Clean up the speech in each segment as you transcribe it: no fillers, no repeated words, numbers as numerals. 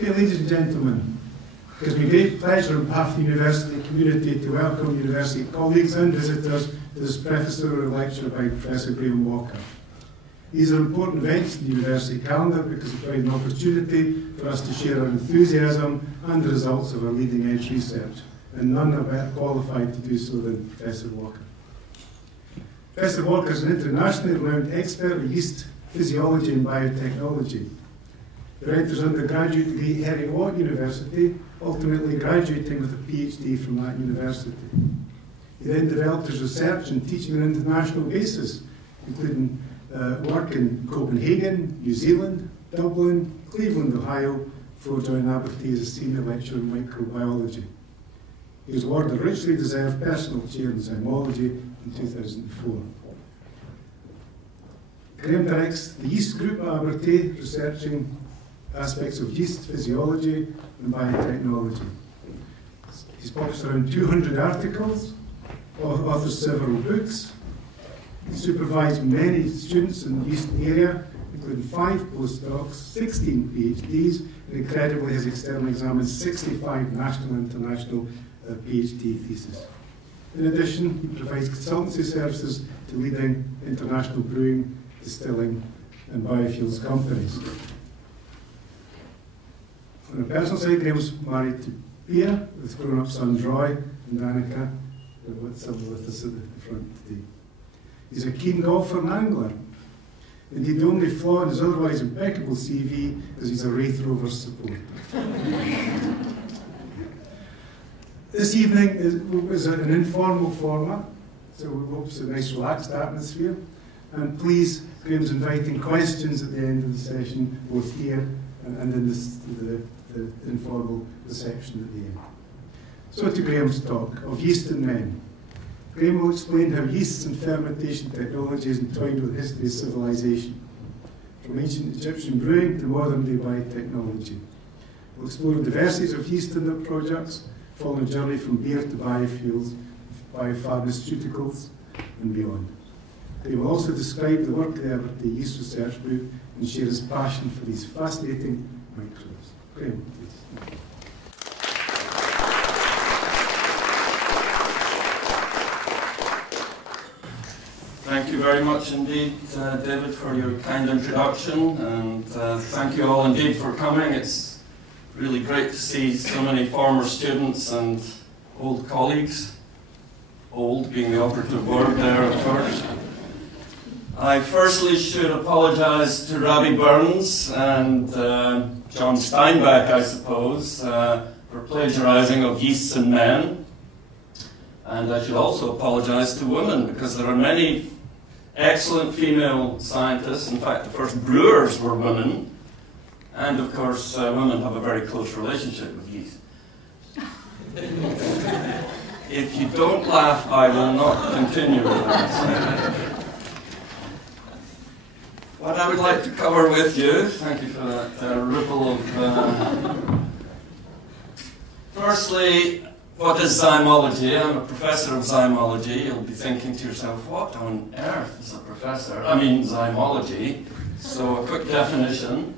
Okay, ladies and gentlemen, it gives me great pleasure on behalf of the university community to welcome university colleagues and visitors to this professorial lecture by Professor Graeme Walker. These are important events in the university calendar because they provide an opportunity for us to share our enthusiasm and the results of our leading edge research, and none are better qualified to do so than Professor Walker. Professor Walker is an internationally renowned expert in yeast physiology and biotechnology. He earned his undergraduate degree at Abertay University, ultimately graduating with a PhD from that university. He then developed his research and teaching on an international basis, including work in Copenhagen, New Zealand, Dublin, Cleveland, Ohio, before joining Abertay as a senior lecturer in microbiology. He was awarded a richly deserved personal chair in zymology in 2004. Graeme directs the Yeast Group at Abertay, researching aspects of yeast physiology and biotechnology. He's published around 200 articles, authored several books. He supervised many students in the yeast area, including 5 postdocs, 16 PhDs, and incredibly has externally examined 65 national and international PhD theses. In addition, he provides consultancy services to leading international brewing, distilling, and biofuels companies. On a personal side, Graeme was married to Pia, with grown-up sons Roy and Danica, some with us at the front today. He's a keen golfer and angler. Indeed, the only flaw in his otherwise impeccable CV is he's a Wraith Rovers supporter. This evening is an informal format, so we hope it's a nice relaxed atmosphere. And please, Graeme's inviting questions at the end of the session, both here and in the informal reception at the end. So to Graeme's talk of yeast and men. Graeme will explain how yeasts and fermentation technology is entwined with the history of civilization, from ancient Egyptian brewing to modern day biotechnology. We'll explore the diversities of yeast and their products, following a journey from beer to biofuels, biopharmaceuticals, and beyond. He will also describe the work of the Abertay Yeast Research Group and share his passion for these fascinating microbes. Graeme, please. Thank you very much indeed, David, for your kind introduction, and thank you all indeed for coming. It's really great to see so many former students and old colleagues, old being the operative word there, of course. I firstly should apologise to Robbie Burns and John Steinbeck, I suppose, for plagiarising of Yeasts and Men. And I should also apologise to women, because there are many excellent female scientists. In fact, the first brewers were women. And of course, women have a very close relationship with yeast. If you don't laugh, I will not continue with that. What I would like to cover with you, thank you for that ripple of... Firstly, what is zymology? I'm a professor of zymology. You'll be thinking to yourself, what on earth is a professor? I mean, zymology. So a quick definition.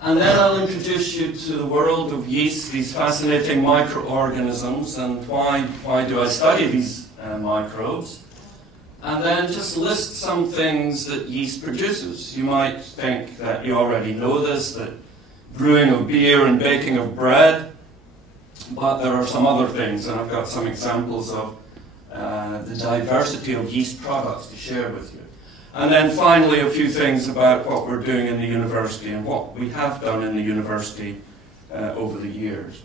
And then I'll introduce you to the world of yeast, these fascinating microorganisms, and why do I study these microbes. And then just list some things that yeast produces. You might think that you already know this, that brewing of beer and baking of bread, but there are some other things, and I've got some examples of the diversity of yeast products to share with you. And then finally a few things about what we're doing in the university and what we have done in the university over the years.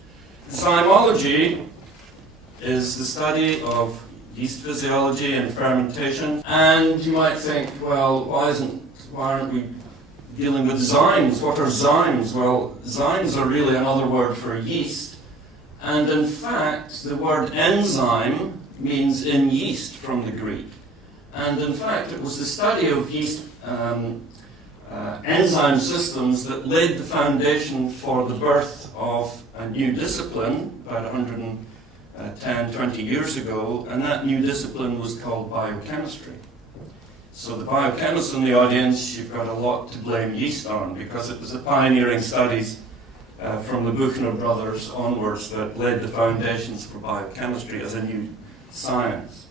Zymology is the study of yeast physiology and fermentation. And you might think, well, why aren't we dealing with zymes? What are zymes? Well, zymes are really another word for yeast. And in fact, the word enzyme means in yeast from the Greek. And in fact, it was the study of yeast enzyme systems that laid the foundation for the birth of a new discipline about 110, 20 years ago, and that new discipline was called biochemistry. So the biochemists in the audience, you've got a lot to blame yeast on, because it was the pioneering studies from the Buchner brothers onwards that laid the foundations for biochemistry as a new science.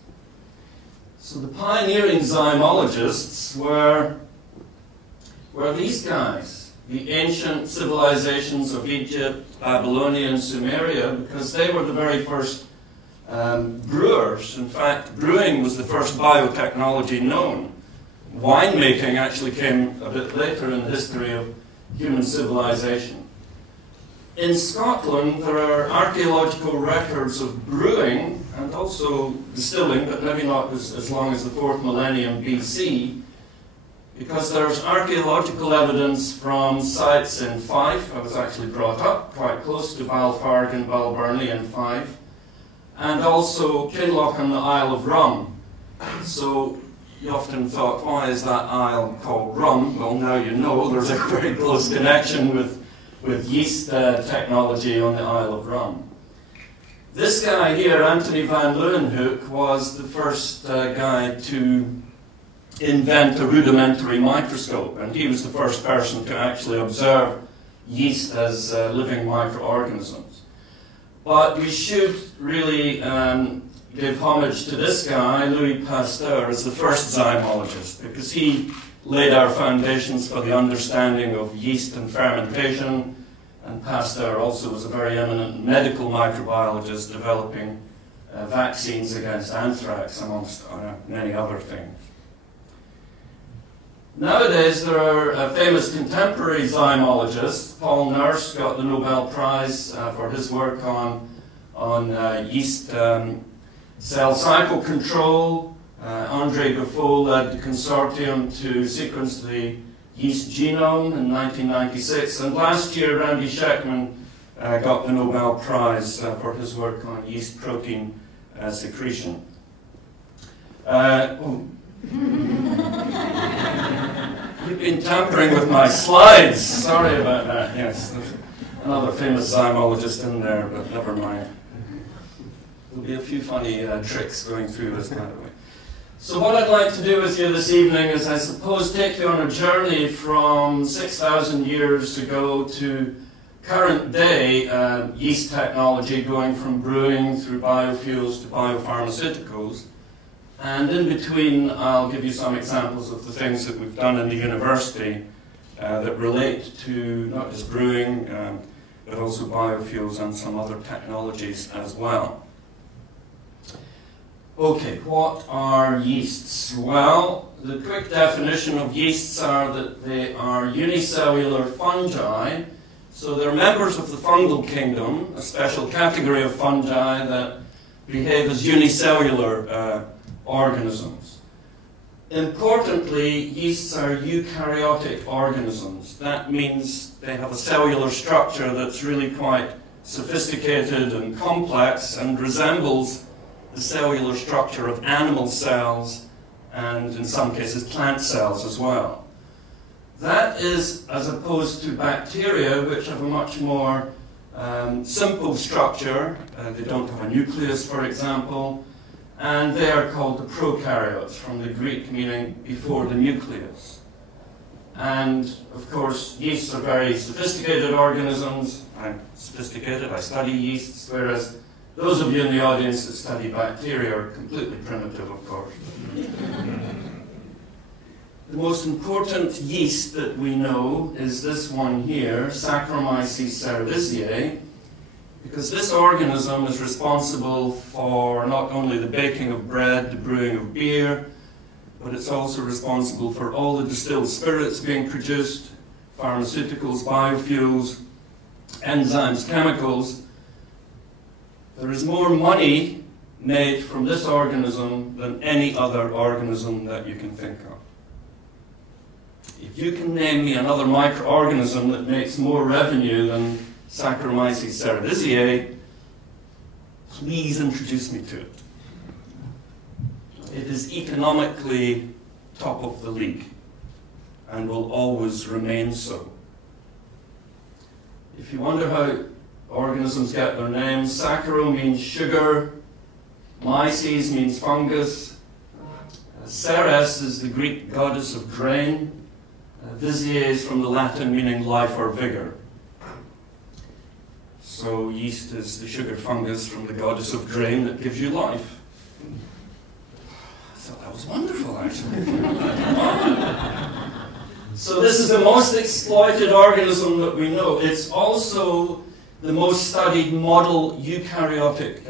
So the pioneering zymologists were these guys, the ancient civilizations of Egypt, Babylonia, and Sumeria, because they were the very first brewers. In fact, brewing was the first biotechnology known. Winemaking actually came a bit later in the history of human civilization. In Scotland, there are archaeological records of brewing and also distilling, but maybe not as long as the 4th millennium BC, because there's archaeological evidence from sites in Fife. I was actually brought up quite close to Balfarg and Balburnley in Fife, and also Kinloch on the Isle of Rum. So you often thought, why is that isle called Rum? Well, now you know there's a very close connection with yeast technology on the Isle of Rum. This guy here, Anthony van Leeuwenhoek, was the first guy to invent a rudimentary microscope, and he was the first person to actually observe yeast as living microorganisms. But we should really give homage to this guy, Louis Pasteur, as the first zymologist, because he laid our foundations for the understanding of yeast and fermentation, and Pasteur also was a very eminent medical microbiologist developing vaccines against anthrax, amongst many other things. Nowadays, there are famous contemporary zymologists. Paul Nurse got the Nobel Prize for his work on yeast cell cycle control. André Gaufreau led the consortium to sequence the yeast genome in 1996. And last year, Randy Sheckman got the Nobel Prize for his work on yeast protein secretion. You've been tampering with my slides. Sorry about that. Yes, there's another famous zymologist in there, but never mind. There'll be a few funny tricks going through this, by the way. So what I'd like to do with you this evening is, I suppose, take you on a journey from 6,000 years ago to current day yeast technology, going from brewing through biofuels to biopharmaceuticals. And in between, I'll give you some examples of the things that we've done in the university that relate to not just brewing, but also biofuels and some other technologies as well. Okay, what are yeasts? Well, the quick definition of yeasts are that they are unicellular fungi. So they're members of the fungal kingdom, a special category of fungi that behave as unicellular organisms. Importantly, yeasts are eukaryotic organisms. That means they have a cellular structure that's really quite sophisticated and complex and resembles the cellular structure of animal cells and, in some cases, plant cells as well. That is as opposed to bacteria, which have a much more simple structure. They don't have a nucleus, for example, and they are called the prokaryotes, from the Greek meaning before the nucleus. And, of course, yeasts are very sophisticated organisms. I'm sophisticated, I study yeasts, whereas those of you in the audience that study bacteria are completely primitive, of course. The most important yeast that we know is this one here, Saccharomyces cerevisiae, because this organism is responsible for not only the baking of bread, the brewing of beer, but it's also responsible for all the distilled spirits being produced, pharmaceuticals, biofuels, enzymes, chemicals. There is more money made from this organism than any other organism that you can think of. If you can name me another microorganism that makes more revenue than Saccharomyces cerevisiae, please introduce me to it. It is economically top of the league and will always remain so. If you wonder how organisms get their names, Saccharome means sugar, Myces means fungus, Ceres is the Greek goddess of grain, Visiae is from the Latin meaning life or vigor. So yeast is the sugar fungus from the goddess of grain that gives you life. I thought that was wonderful, actually. So this is the most exploited organism that we know. It's also the most studied model eukaryotic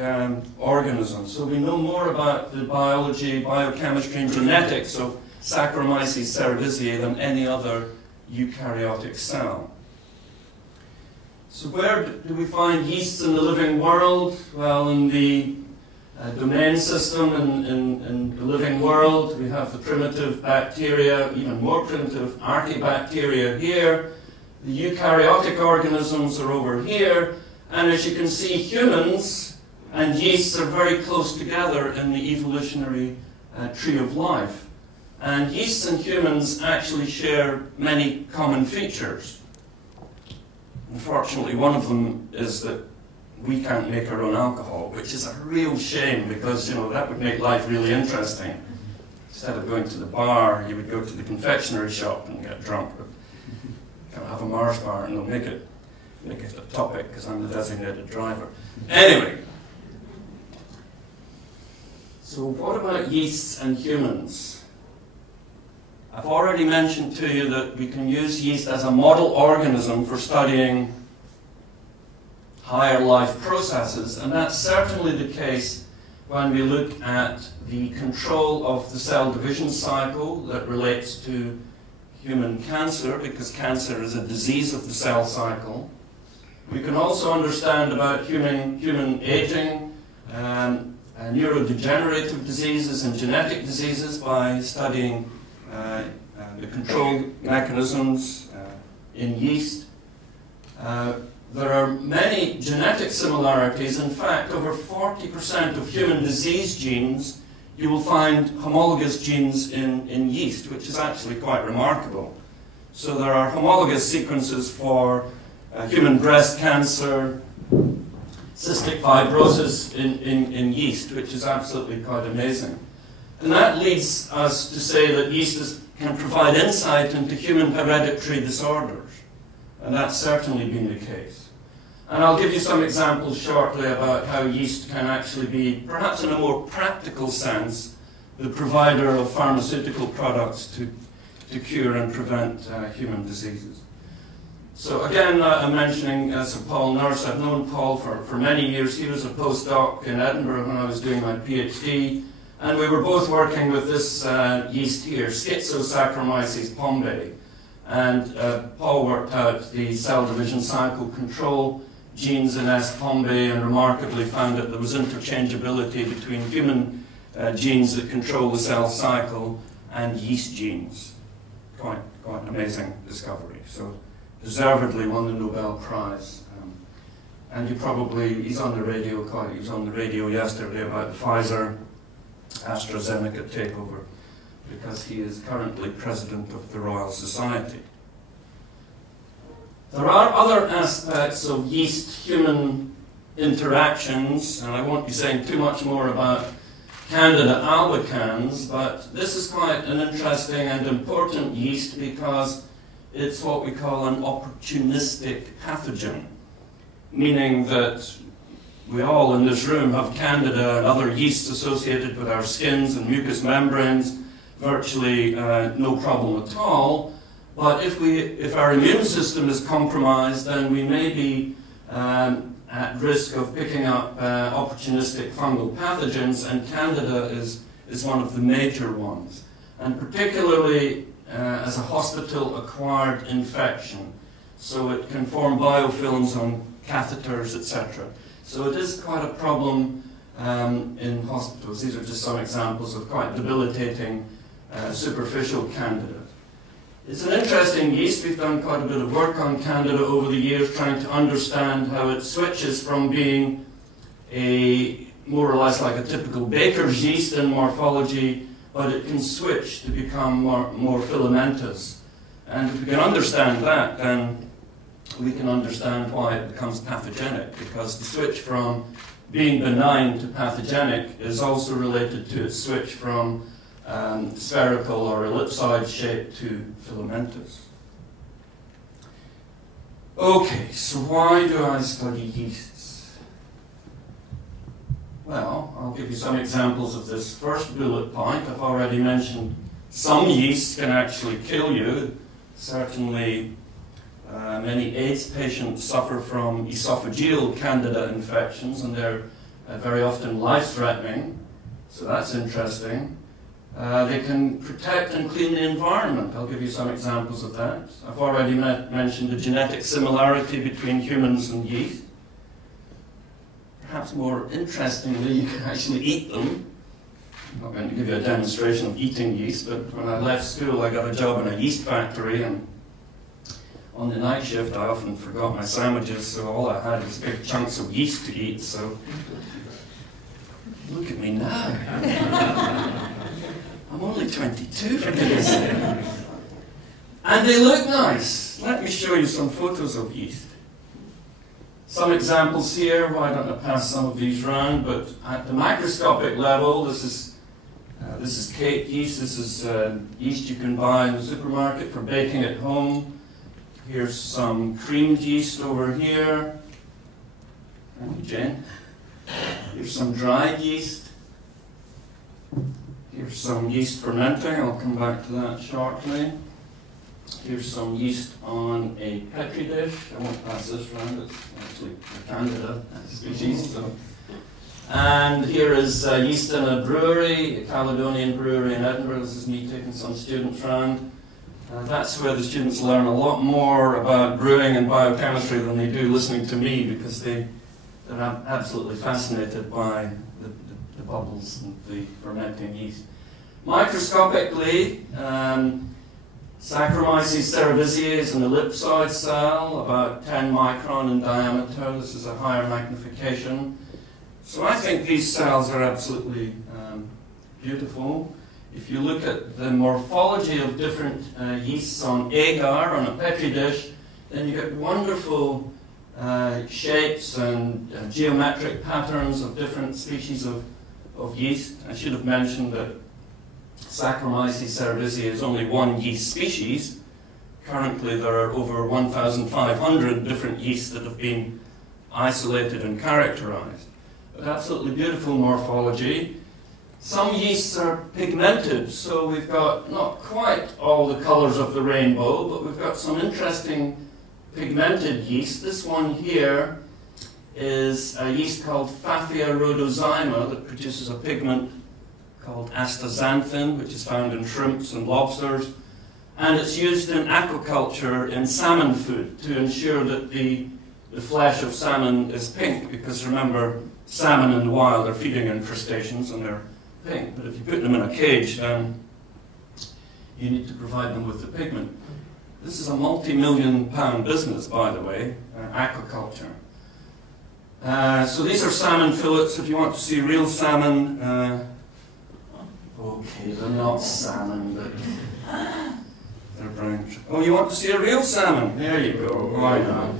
organism. So we know more about the biology, biochemistry, and genetics of Saccharomyces cerevisiae than any other eukaryotic cell. So where do we find yeasts in the living world? Well, in the domain system in the living world, we have the primitive bacteria, even more primitive archaebacteria here. The eukaryotic organisms are over here. And as you can see, humans and yeasts are very close together in the evolutionary tree of life. And yeasts and humans actually share many common features. Unfortunately, one of them is that we can't make our own alcohol, which is a real shame because, you know, that would make life really interesting. Instead of going to the bar, you would go to the confectionery shop and get drunk. But you can't have a Mars bar and they'll make it a topic because I'm the designated driver. Anyway, so what about yeasts and humans? I've already mentioned to you that we can use yeast as a model organism for studying higher life processes, and that's certainly the case when we look at the control of the cell division cycle that relates to human cancer, because cancer is a disease of the cell cycle. We can also understand about human aging, neurodegenerative diseases and genetic diseases by studying the control mechanisms in yeast. There are many genetic similarities. In fact, over 40% of human disease genes, you will find homologous genes in yeast, which is actually quite remarkable. So there are homologous sequences for human breast cancer, cystic fibrosis in yeast, which is absolutely quite amazing. And that leads us to say that yeast can provide insight into human hereditary disorders. And that's certainly been the case. And I'll give you some examples shortly about how yeast can actually be, perhaps in a more practical sense, the provider of pharmaceutical products to cure and prevent human diseases. So again, I'm mentioning Sir Paul Nurse. I've known Paul for many years. He was a postdoc in Edinburgh when I was doing my PhD. And we were both working with this yeast here, Saccharomyces pombe. And Paul worked out the cell division cycle control genes in S. pombe and remarkably found that there was interchangeability between human genes that control the cell cycle and yeast genes. Quite an amazing discovery. So deservedly won the Nobel Prize. And he's on the radio he was on the radio yesterday about the Pfizer AstraZeneca takeover, because he is currently president of the Royal Society. There are other aspects of yeast-human interactions, and I won't be saying too much more about Candida albicans, but this is quite an interesting and important yeast because it's what we call an opportunistic pathogen, meaning that we all in this room have Candida and other yeasts associated with our skins and mucous membranes, virtually no problem at all. But if our immune system is compromised, then we may be at risk of picking up opportunistic fungal pathogens, and Candida is one of the major ones. And particularly as a hospital-acquired infection. So it can form biofilms on catheters, etc. So it is quite a problem in hospitals. These are just some examples of quite debilitating superficial Candida. It's an interesting yeast. We've done quite a bit of work on Candida over the years, trying to understand how it switches from being more or less like a typical baker's yeast in morphology, but it can switch to become more filamentous. And if we can understand that, then we can understand why it becomes pathogenic, because the switch from being benign to pathogenic is also related to its switch from spherical or ellipsoid shape to filamentous. Okay, so why do I study yeasts? Well, I'll give you some examples of this first bullet point. I've already mentioned some yeasts can actually kill you. Certainly, many AIDS patients suffer from esophageal Candida infections, and they're very often life-threatening, so that's interesting. They can protect and clean the environment. I'll give you some examples of that. I've already mentioned the genetic similarity between humans and yeast. Perhaps more interestingly, you can actually eat them. I'm not going to give you a demonstration of eating yeast, but when I left school, I got a job in a yeast factory, and on the night shift, I often forgot my sandwiches, so all I had was big chunks of yeast to eat, so look at me now. I'm only 22, for goodness sake. And they look nice. Let me show you some photos of yeast. Some examples here. Why don't I pass some of these around? But at the microscopic level, this is cake yeast. This is yeast you can buy in the supermarket for baking at home. Here's some creamed yeast over here. Thank you, Jane. Here's some dried yeast. Here's some yeast fermenting. I'll come back to that shortly. Here's some yeast on a Petri dish. I won't pass this around. It's actually a Candida species. So. And here is yeast in a brewery, a Caledonian brewery in Edinburgh. This is me taking some students around. That's where the students learn a lot more about brewing and biochemistry than they do listening to me, because they're absolutely fascinated by the bubbles and the fermenting yeast. Microscopically, Saccharomyces cerevisiae is an ellipsoid cell, about 10 micron in diameter. This is a higher magnification. So I think these cells are absolutely beautiful. If you look at the morphology of different yeasts on agar, on a Petri dish, then you get wonderful shapes and geometric patterns of different species of yeast. I should have mentioned that Saccharomyces cerevisiae is only one yeast species. Currently there are over 1,500 different yeasts that have been isolated and characterized. But absolutely beautiful morphology. Some yeasts are pigmented, so we've got not quite all the colors of the rainbow, but we've got some interesting pigmented yeast. This one here is a yeast called Phathia rhodozyma that produces a pigment called astaxanthin, which is found in shrimps and lobsters. And it's used in aquaculture in salmon food to ensure that the flesh of salmon is pink, because remember, salmon in the wild are feeding on crustaceans and they're pink. But if you put them in a cage, then you need to provide them with the pigment. This is a multi-million-pound business, by the way, aquaculture. So these are salmon fillets. If you want to see real salmon, okay, they're not salmon, but they're brown. Oh, you want to see a real salmon? There you go. Why not?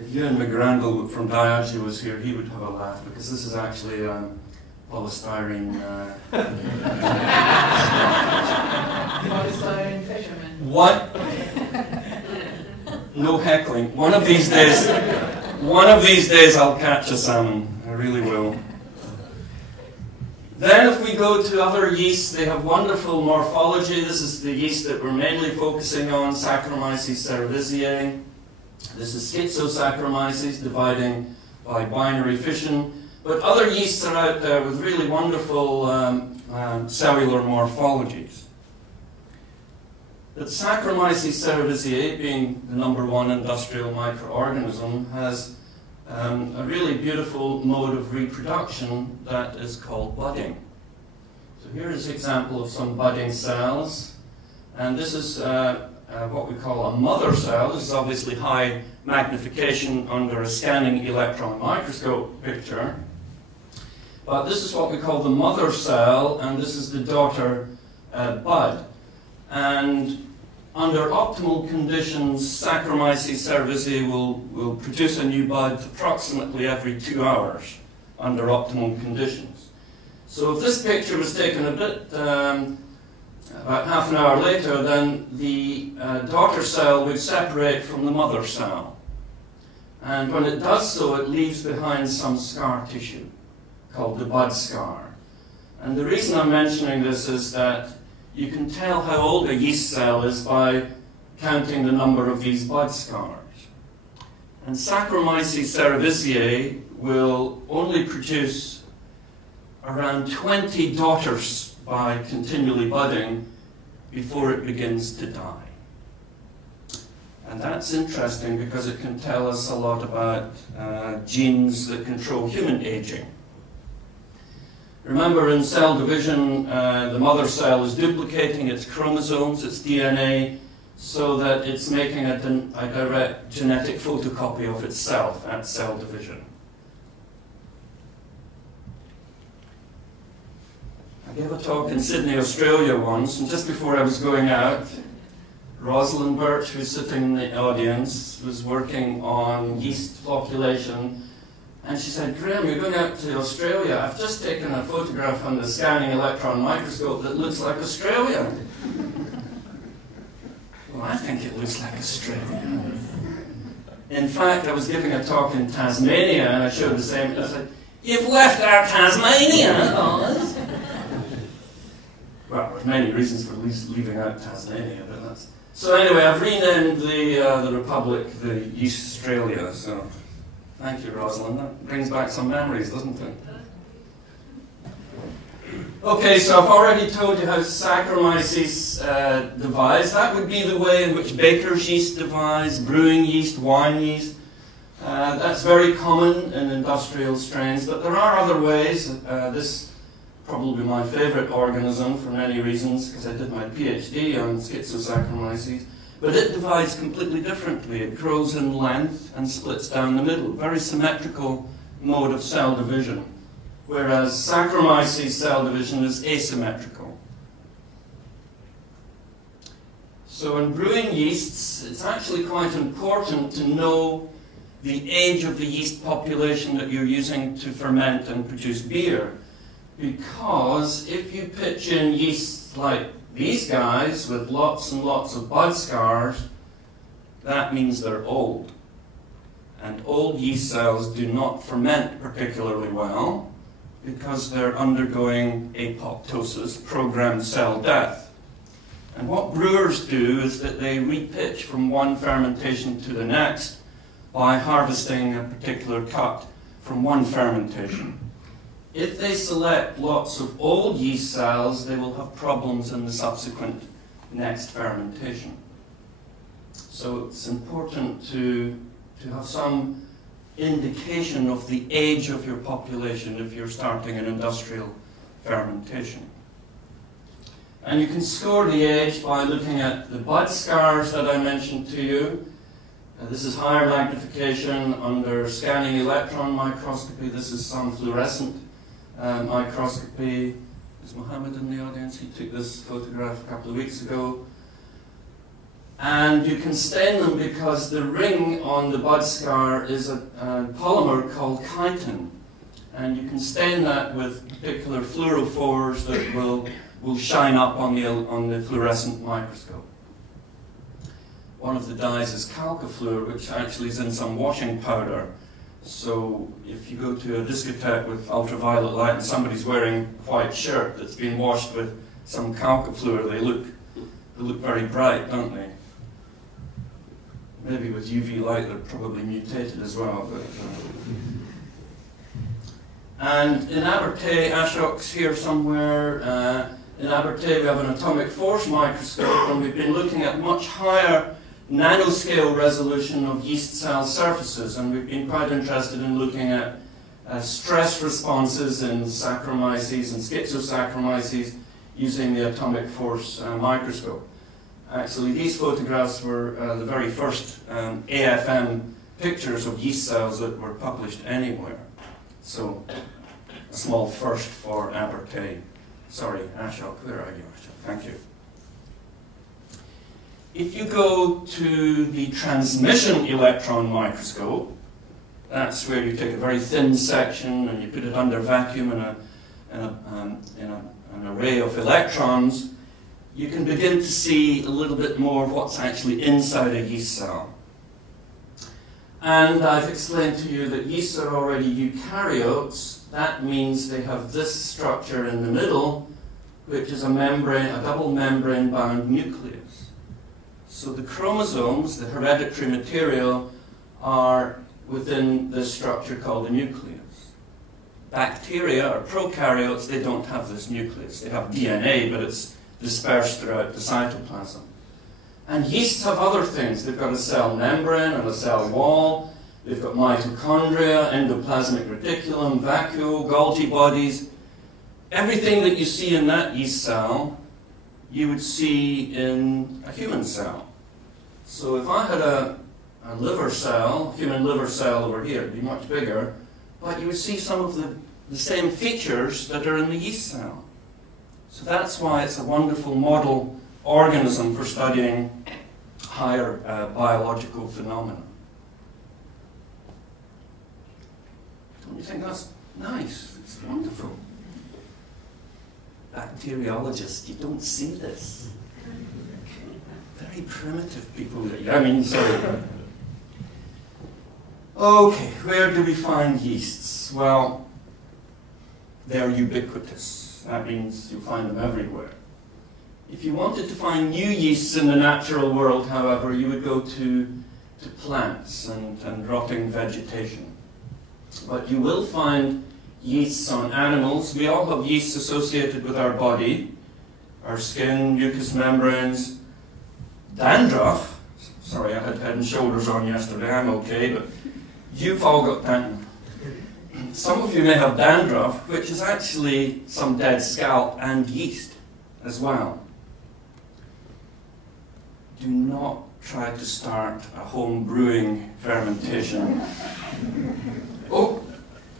If Ewan McGrandle from Daya was here, he would have a laugh, because this is actually polystyrene. Polystyrene fisherman. What? No heckling. One of these days I'll catch a salmon. I really will. Then if we go to other yeasts, they have wonderful morphology. This is the yeast that we're mainly focusing on, Saccharomyces cerevisiae. This is Schizosaccharomyces, dividing by binary fission. But other yeasts are out there with really wonderful cellular morphologies. But Saccharomyces cerevisiae, being the #1 industrial microorganism, has a really beautiful mode of reproduction that is called budding. So here is an example of some budding cells, and this is what we call a mother cell. This is obviously high magnification under a scanning electron microscope picture. But this is what we call the mother cell, and this is the daughter bud. And under optimal conditions, Saccharomyces cerevisiae will produce a new bud approximately every 2 hours under optimal conditions. So if this picture was taken a bit about half an hour later, then the daughter cell would separate from the mother cell. And when it does so, it leaves behind some scar tissue called the bud scar. And the reason I'm mentioning this is that you can tell how old a yeast cell is by counting the number of these bud scars. And Saccharomyces cerevisiae will only produce around 20 daughters by continually budding before it begins to die. And that's interesting because it can tell us a lot about genes that control human aging. Remember, in cell division, the mother cell is duplicating its chromosomes, its DNA, so that it's making a direct genetic photocopy of itself at cell division. I gave a talk in Sydney, Australia once, and just before I was going out, Rosalind Birch, who's sitting in the audience, was working on yeast flocculation, and she said, "Graeme, you're going out to Australia. I've just taken a photograph on the scanning electron microscope that looks like Australia." Well, I think it looks like Australia. In fact, I was giving a talk in Tasmania, and I showed the same. I said, "You've left our Tasmania, Oz." Well, there's many reasons for leaving out Tasmania, but that's... So anyway, I've renamed the Republic the Yeast Australia, so thank you, Rosalind. That brings back some memories, doesn't it? Okay, so I've already told you how Saccharomyces divides. That would be the way in which baker's yeast divides, brewing yeast, wine yeast. That's very common in industrial strains, but there are other ways. This probably my favorite organism for many reasons, because I did my PhD on Schizosaccharomyces, but it divides completely differently. It grows in length and splits down the middle. Very symmetrical mode of cell division, whereas Saccharomyces cell division is asymmetrical. So in brewing yeasts, it's actually quite important to know the age of the yeast population that you're using to ferment and produce beer. Because if you pitch in yeasts like these guys with lots and lots of bud scars, that means they're old. And old yeast cells do not ferment particularly well because they're undergoing apoptosis, programmed cell death. And what brewers do is that they repitch from one fermentation to the next by harvesting a particular cut from one fermentation. If they select lots of old yeast cells, they will have problems in the subsequent next fermentation. So it's important to have some indication of the age of your population if you're starting an industrial fermentation. And you can score the age by looking at the bud scars that I mentioned to you. This is higher magnification under scanning electron microscopy. This is some fluorescent microscopy. Is Mohammed in the audience? He took this photograph a couple of weeks ago. And you can stain them because the ring on the bud scar is a polymer called chitin. And you can stain that with particular fluorophores that will shine up on the fluorescent microscope. One of the dyes is chalcofluor, which actually is in some washing powder. So if you go to a discotheque with ultraviolet light and somebody's wearing a white shirt that's been washed with some chalcofluor, they look very bright, don't they? Maybe with UV light they're probably mutated as well. But, and in Abertay, Ashok's here somewhere, in Abertay we have an atomic force microscope, and we've been looking at much higher nanoscale resolution of yeast cell surfaces, and we've been quite interested in looking at stress responses in Saccharomyces and Schizosaccharomyces using the atomic force microscope. Actually, these photographs were the very first AFM pictures of yeast cells that were published anywhere. So, a small first for Abertay. Sorry, Ashok, where are you, Ashok? Thank you. If you go to the transmission electron microscope, that's where you take a very thin section and you put it under vacuum in an array of electrons, you can begin to see a little bit more of what's actually inside a yeast cell. And I've explained to you that yeasts are already eukaryotes. That means they have this structure in the middle, which is a membrane, a double membrane-bound nucleus. So the chromosomes, the hereditary material, are within this structure called a nucleus. Bacteria, or prokaryotes, they don't have this nucleus. They have DNA, but it's dispersed throughout the cytoplasm. And yeasts have other things. They've got a cell membrane and a cell wall. They've got mitochondria, endoplasmic reticulum, vacuole, Golgi bodies. Everything that you see in that yeast cell, you would see in a human cell. So if I had a liver cell, human liver cell over here, it'd be much bigger, but you would see some of the same features that are in the yeast cell. So that's why it's a wonderful model organism for studying higher biological phenomena. Don't you think that's nice? It's wonderful. Bacteriologists, you don't see this. Very primitive people. I mean, sorry. Okay, where do we find yeasts? Well, they're ubiquitous. That means you'll find them everywhere. If you wanted to find new yeasts in the natural world, however, you would go to plants and rotting vegetation. But you will find yeasts on animals. We all have yeasts associated with our body, our skin, mucous membranes, dandruff. Sorry, I had head and shoulders on yesterday, I'm okay, but you've all got dandruff. Some of you may have dandruff, which is actually some dead scalp and yeast as well. Do not try to start a home brewing fermentation. Oh,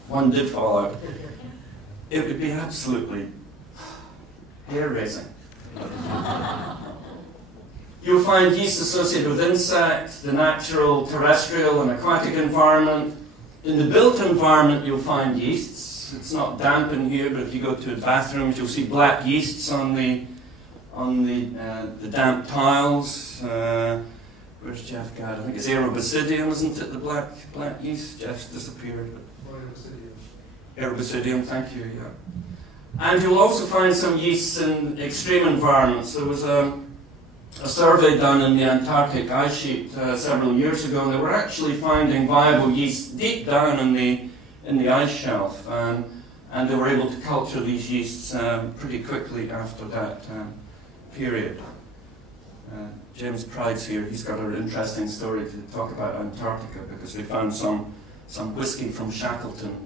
one did fall out. It would be absolutely hair-raising. You'll find yeast associated with insects, the natural, terrestrial, and aquatic environment. In the built environment, you'll find yeasts. It's not damp in here, but if you go to bathrooms, you'll see black yeasts on the damp tiles. Where's Jeff Gadd? I think it's Arabicidium, isn't it? The black yeast. Jeff's disappeared. Arabicidium, thank you. Yeah. And you'll also find some yeasts in extreme environments. There was a survey done in the Antarctic ice sheet several years ago, and they were actually finding viable yeast deep down in the ice shelf, and they were able to culture these yeasts pretty quickly after that period. James Pride's here. He's got an interesting story to talk about Antarctica, because they found some whisky from Shackleton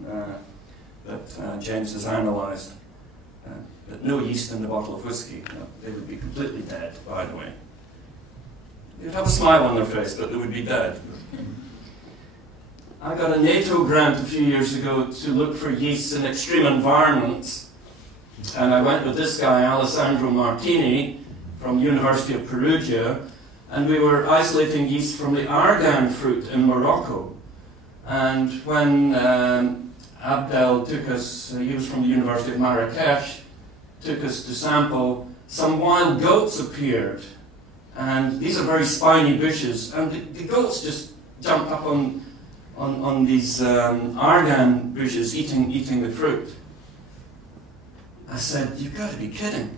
that James has analysed. But no yeast in the bottle of whisky. No, they would be completely dead, by the way. They'd have a smile on their face, but they would be dead. I got a NATO grant a few years ago to look for yeasts in extreme environments. And I went with this guy, Alessandro Martini, from University of Perugia, and we were isolating yeast from the argan fruit in Morocco. And when Abdel took us, he was from the University of Marrakesh, took us to sample, some wild goats appeared. And these are very spiny bushes, and the goats just jumped up on these argan bushes, eating the fruit. I said, "You've got to be kidding."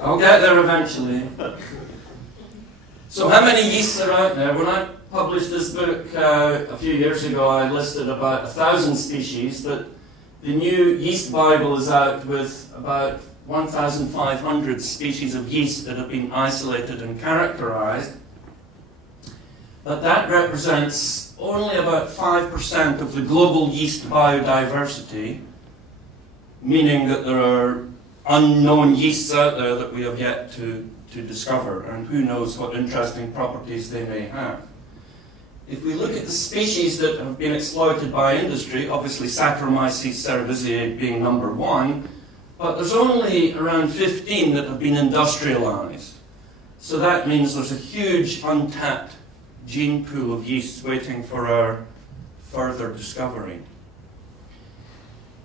I'll get there eventually. So how many yeasts are out there? When I published this book a few years ago, I listed about 1,000 species, but the new Yeast Bible is out with about 1,500 species of yeast that have been isolated and characterized. But that represents only about 5% of the global yeast biodiversity, meaning that there are unknown yeasts out there that we have yet to discover, and who knows what interesting properties they may have. If we look at the species that have been exploited by industry, obviously Saccharomyces cerevisiae being number one, but there's only around 15 that have been industrialized. So that means there's a huge untapped gene pool of yeasts waiting for our further discovery.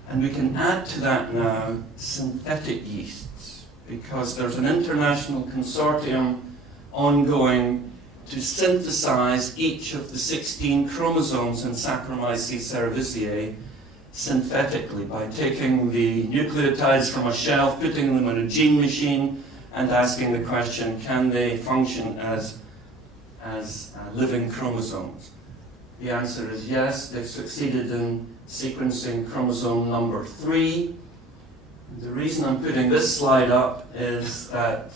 And we can add to that now synthetic yeasts, because there's an international consortium ongoing to synthesize each of the 16 chromosomes in Saccharomyces cerevisiae synthetically by taking the nucleotides from a shelf, putting them in a gene machine, and asking the question, can they function as living chromosomes? The answer is yes. They've succeeded in sequencing chromosome number 3. And the reason I'm putting this slide up is that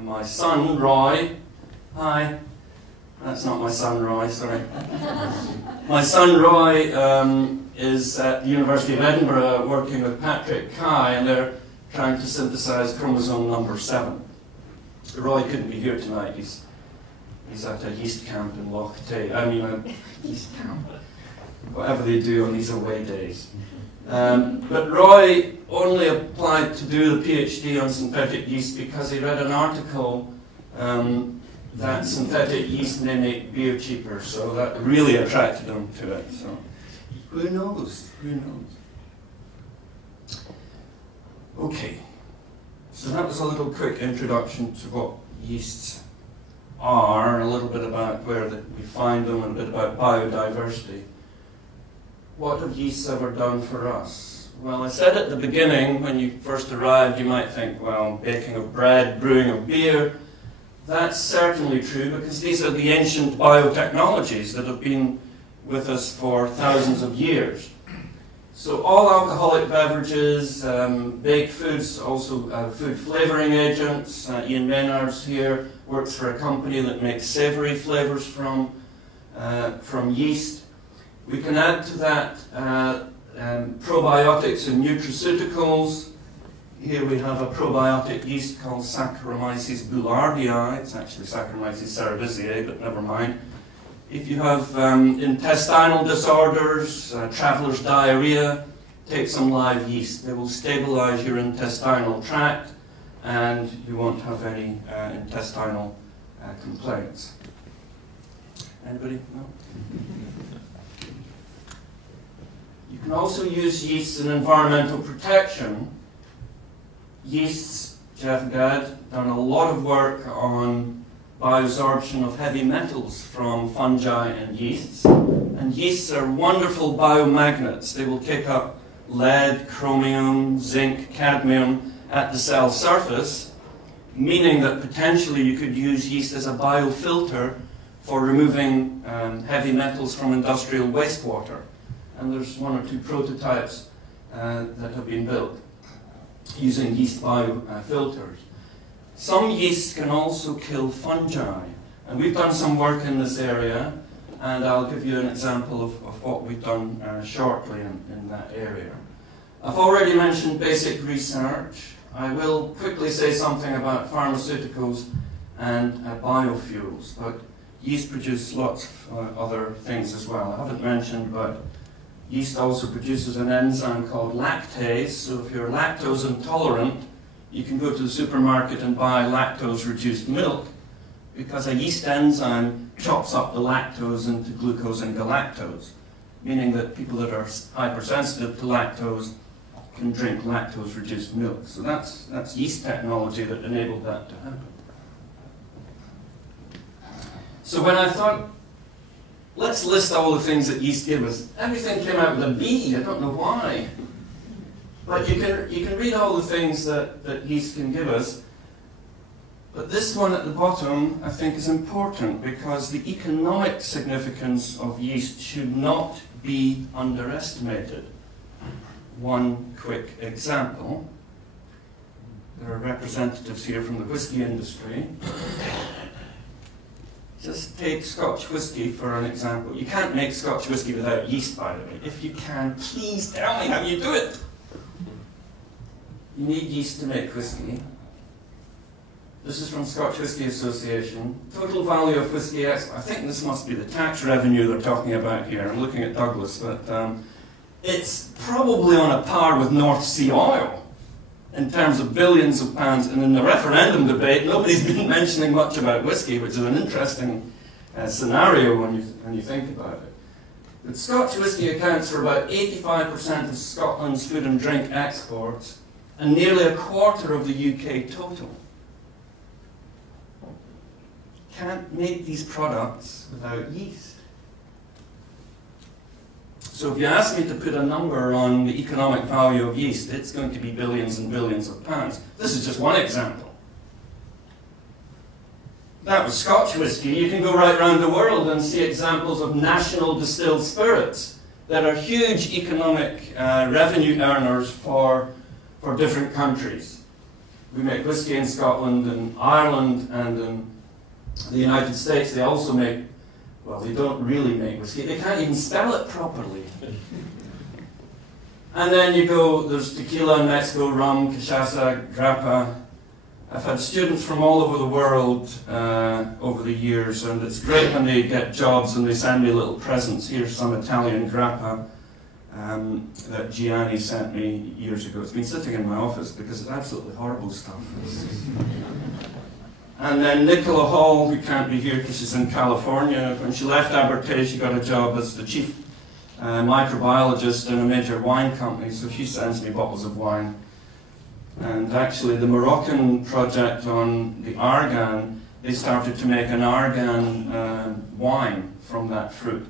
my son, Roy, hi, that's not my son, Roy, sorry. My son, Roy, is at the University of Edinburgh working with Patrick Kai, and they're trying to synthesize chromosome number 7. Roy couldn't be here tonight. He's at a yeast camp in Loch Tay. I mean, a yeast camp. Whatever they do on these away days. But Roy only applied to do the PhD on synthetic yeast because he read an article that synthetic yeast may make beer cheaper, so that really attracted him to it. So who knows? Who knows? Okay, so that was a little quick introduction to what yeasts are, a little bit about where we find them, and a bit about biodiversity. What have yeasts ever done for us? Well, I said at the beginning, when you first arrived, you might think, well, baking of bread, brewing of beer. That's certainly true, because these are the ancient biotechnologies that have been with us for thousands of years. So all alcoholic beverages, baked foods, also food flavoring agents. Ian Menarche here works for a company that makes savory flavors from yeast. We can add to that probiotics and nutraceuticals. Here we have a probiotic yeast called Saccharomyces boulardii. It's actually Saccharomyces cerevisiae, but never mind. If you have intestinal disorders, traveler's diarrhea, take some live yeast. They will stabilize your intestinal tract, and you won't have any intestinal complaints. Anybody? No? You can also use yeasts in environmental protection. Yeasts, Jeff Gadd, done a lot of work on bioabsorption of heavy metals from fungi and yeasts. And yeasts are wonderful biomagnets. They will take up lead, chromium, zinc, cadmium at the cell surface, meaning that potentially you could use yeast as a biofilter for removing heavy metals from industrial wastewater. And there's 1 or 2 prototypes that have been built using yeast biofilters. Some yeasts can also kill fungi, and we've done some work in this area, and I'll give you an example of what we've done shortly in that area. I've already mentioned basic research. I will quickly say something about pharmaceuticals and biofuels, but yeast produce lots of other things as well. I haven't mentioned, but yeast also produces an enzyme called lactase, so if you're lactose intolerant, you can go to the supermarket and buy lactose-reduced milk, because a yeast enzyme chops up the lactose into glucose and galactose, meaning that people that are hypersensitive to lactose can drink lactose-reduced milk. So that's yeast technology that enabled that to happen. So when I thought, let's list all the things that yeast give us, everything came out with a B. I don't know why. But you can read all the things that yeast can give us. But this one at the bottom, I think, is important, because the economic significance of yeast should not be underestimated. One quick example. There are representatives here from the whisky industry. Just take Scotch whisky for an example. You can't make Scotch whisky without yeast, by the way. If you can, please tell me how you do it. You need yeast to make whisky. This is from Scotch Whisky Association. Total value of whisky export. I think this must be the tax revenue they're talking about here. I'm looking at Douglas, but it's probably on a par with North Sea oil in terms of billions of pounds. And in the referendum debate, nobody's been mentioning much about whisky, which is an interesting scenario when you think about it. But Scotch whisky accounts for about 85% of Scotland's food and drink exports and nearly a quarter of the UK total. Can't make these products without yeast. So if you ask me to put a number on the economic value of yeast, it's going to be billions and billions of pounds. This is just one example. That was Scotch whisky. You can go right around the world and see examples of national distilled spirits that are huge economic revenue earners for different countries. We make whisky in Scotland and Ireland and in the United States. They also make, well, they don't really make whisky. They can't even spell it properly. And then you go, there's tequila in Mexico, rum, cachaça, grappa. I've had students from all over the world over the years, and it's great when they get jobs and they send me little presents. Here's some Italian grappa that Gianni sent me years ago. It's been sitting in my office because it's absolutely horrible stuff. And then Nicola Hall, who can't be here because she's in California, when she left Abertay, she got a job as the chief microbiologist in a major wine company, so she sends me bottles of wine. And actually the Moroccan project on the argan, they started to make an argan wine from that fruit.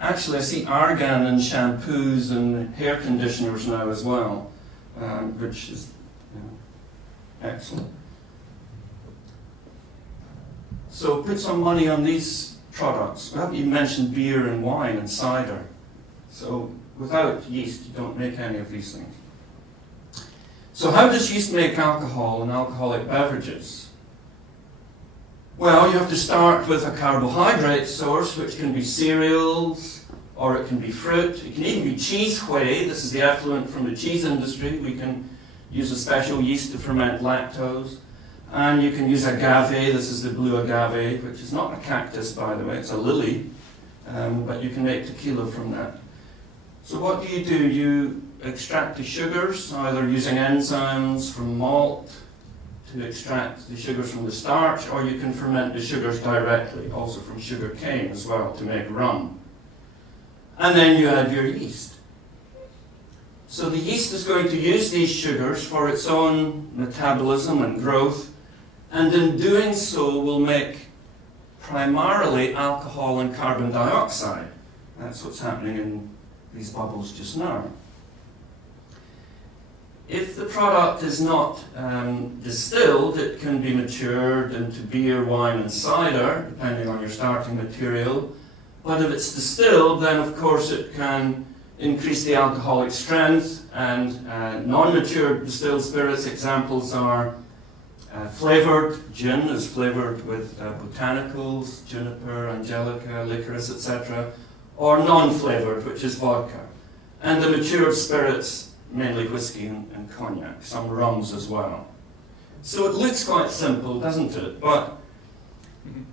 Actually I see argan in shampoos and hair conditioners now as well, which is excellent. So put some money on these products. We haven't even mentioned beer and wine and cider. So without yeast you don't make any of these things. So how does yeast make alcohol and alcoholic beverages? Well, you have to start with a carbohydrate source, which can be cereals, or it can be fruit. It can even be cheese whey. This is the effluent from the cheese industry. We can use a special yeast to ferment lactose. And you can use agave. This is the blue agave, which is not a cactus, by the way. It's a lily. But you can make tequila from that. So what do? You extract the sugars, either using enzymes from malt to extract the sugars from the starch, or you can ferment the sugars directly, also from sugar cane as well, to make rum. And then you add your yeast. So the yeast is going to use these sugars for its own metabolism and growth, and in doing so will make primarily alcohol and carbon dioxide. That's what's happening in these bubbles just now. If the product is not distilled, it can be matured into beer, wine and cider, depending on your starting material. But if it's distilled, then of course it can increase the alcoholic strength, and non-matured distilled spirits examples are flavored. Gin is flavored with botanicals, juniper, angelica, licorice, etc. Or non-flavored, which is vodka. And the matured spirits, mainly whiskey and cognac, some rums as well. So it looks quite simple, doesn't it? But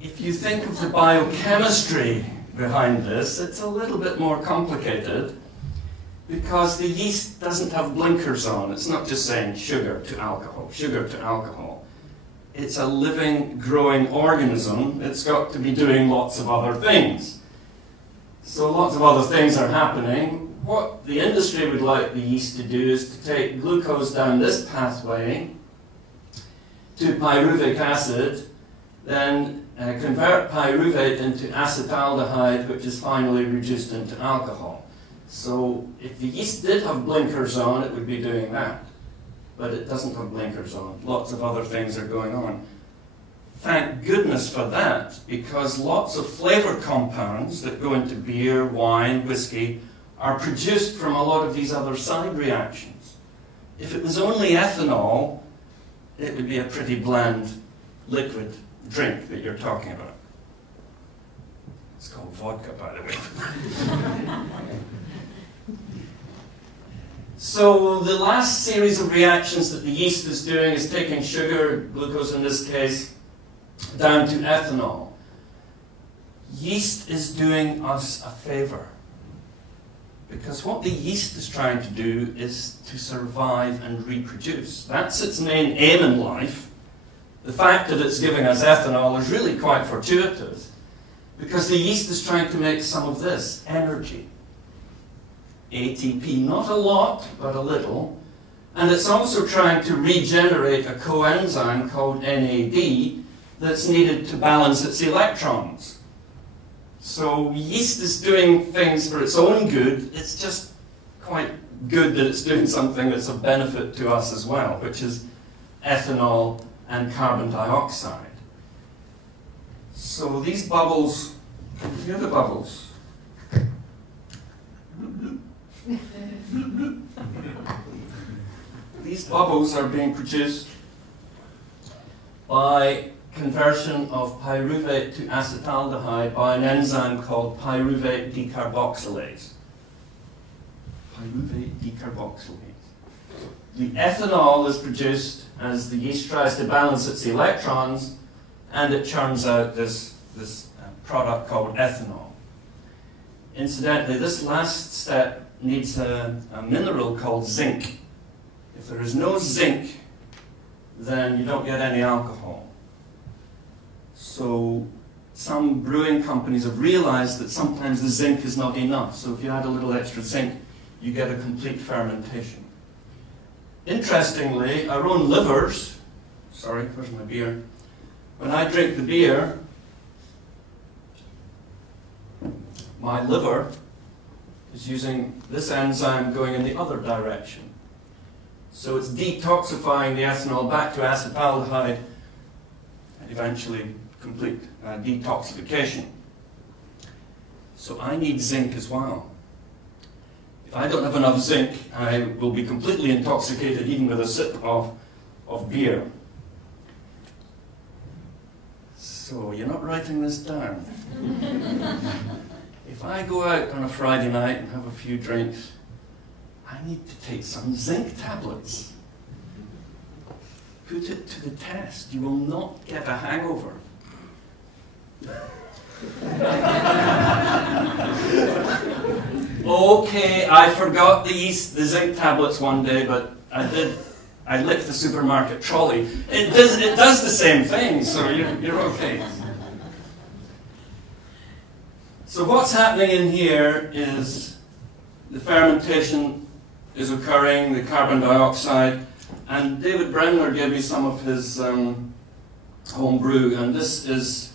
if you think of the biochemistry behind this, it's a little bit more complicated, because the yeast doesn't have blinkers on. It's not just saying sugar to alcohol, sugar to alcohol. It's a living, growing organism. It's got to be doing lots of other things. So lots of other things are happening. What the industry would like the yeast to do is to take glucose down this pathway to pyruvic acid, then convert pyruvate into acetaldehyde, which is finally reduced into alcohol. So if the yeast did have blinkers on, it would be doing that. But it doesn't have blinkers on. Lots of other things are going on. Thank goodness for that, because lots of flavor compounds that go into beer, wine, whiskey are produced from a lot of these other side reactions. If it was only ethanol, it would be a pretty bland liquid drink that you're talking about. It's called vodka, by the way. So the last series of reactions that the yeast is doing is taking sugar, glucose in this case, down to ethanol. Yeast is doing us a favor, because what the yeast is trying to do is to survive and reproduce. That's its main aim in life. The fact that it's giving us ethanol is really quite fortuitous, because the yeast is trying to make some of this, energy. ATP, not a lot, but a little. And it's also trying to regenerate a coenzyme called NAD that's needed to balance its electrons. So yeast is doing things for its own good. It's just quite good that it's doing something that's of benefit to us as well, which is ethanol and carbon dioxide. So these bubbles, here are the bubbles. These bubbles are being produced by conversion of pyruvate to acetaldehyde by an enzyme called pyruvate decarboxylase. Pyruvate decarboxylase. The ethanol is produced as the yeast tries to balance its electrons, and it churns out this product called ethanol. Incidentally, this last step needs a mineral called zinc. If there is no zinc, then you don't get any alcohol. So some brewing companies have realized that sometimes the zinc is not enough. So if you add a little extra zinc, you get a complete fermentation. Interestingly, our own livers, sorry, where's my beer? When I drink the beer, my liver is using this enzyme going in the other direction. So it's detoxifying the ethanol back to acetaldehyde and eventually complete detoxification. So I need zinc as well. If I don't have enough zinc, I will be completely intoxicated even with a sip of beer. So you're not writing this down. If I go out on a Friday night and have a few drinks, I need to take some zinc tablets. Put it to the test. You will not get a hangover. Okay, I forgot the zinc tablets one day, but I licked the supermarket trolley. It does the same thing, so you're okay. So what's happening in here is the fermentation is occurring, the carbon dioxide, and David Bremner gave me some of his home brew, and this is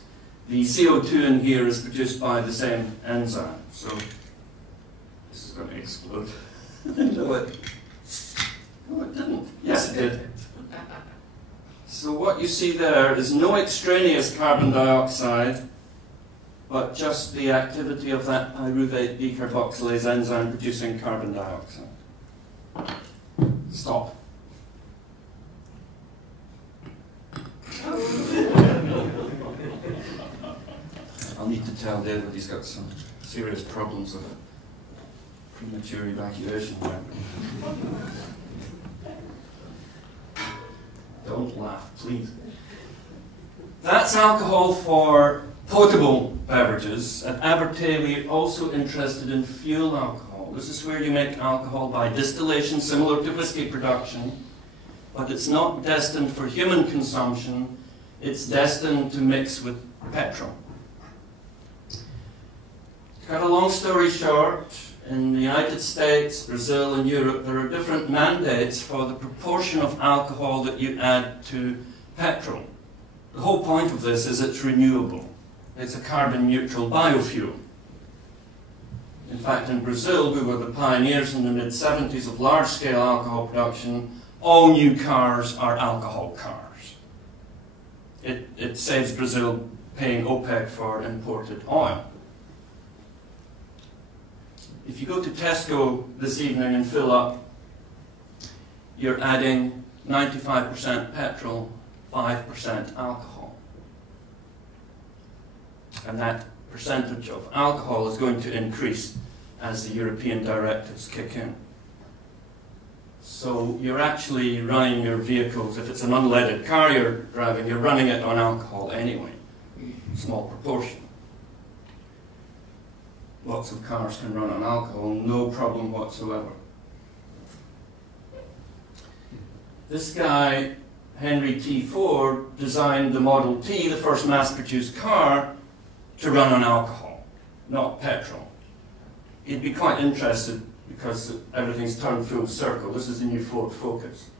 the CO2 in here is produced by the same enzyme. So this is going to explode. No, it didn't. Yes, it did. So what you see there is no extraneous carbon dioxide, but just the activity of that pyruvate decarboxylase enzyme producing carbon dioxide. Stop. I'll need to tell Dave that he's got some serious problems of premature evacuation there. Don't laugh, please. That's alcohol for potable beverages. At Abertay, we're also interested in fuel alcohol. This is where you make alcohol by distillation, similar to whiskey production, but it's not destined for human consumption. It's destined to mix with petrol. To cut a long story short, in the United States, Brazil, and Europe, there are different mandates for the proportion of alcohol that you add to petrol. The whole point of this is it's renewable. It's a carbon-neutral biofuel. In fact, in Brazil, we were the pioneers in the mid-70s of large-scale alcohol production. All new cars are alcohol cars. It saves Brazil paying OPEC for imported oil. If you go to Tesco this evening and fill up, you're adding 95% petrol, 5% alcohol. And that percentage of alcohol is going to increase as the European directives kick in. So you're actually running your vehicles, if it's an unleaded car you're driving, you're running it on alcohol anyway, small proportion. Lots of cars can run on alcohol, no problem whatsoever. This guy, Henry T. Ford, designed the Model T, the first mass-produced car, to run on alcohol, not petrol. He'd be quite interested because everything's turned full circle. This is the new focus.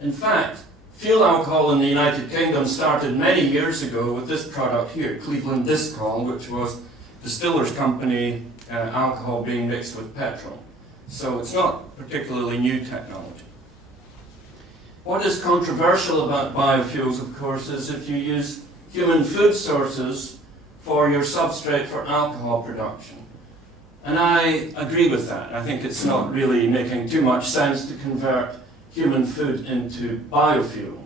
In fact, fuel alcohol in the United Kingdom started many years ago with this product here, Cleveland Discol, which was Distillers Company alcohol being mixed with petrol. So it's not particularly new technology. What is controversial about biofuels, of course, is if you use human food sources for your substrate for alcohol production. And I agree with that. I think it's not really making too much sense to convert human food into biofuel.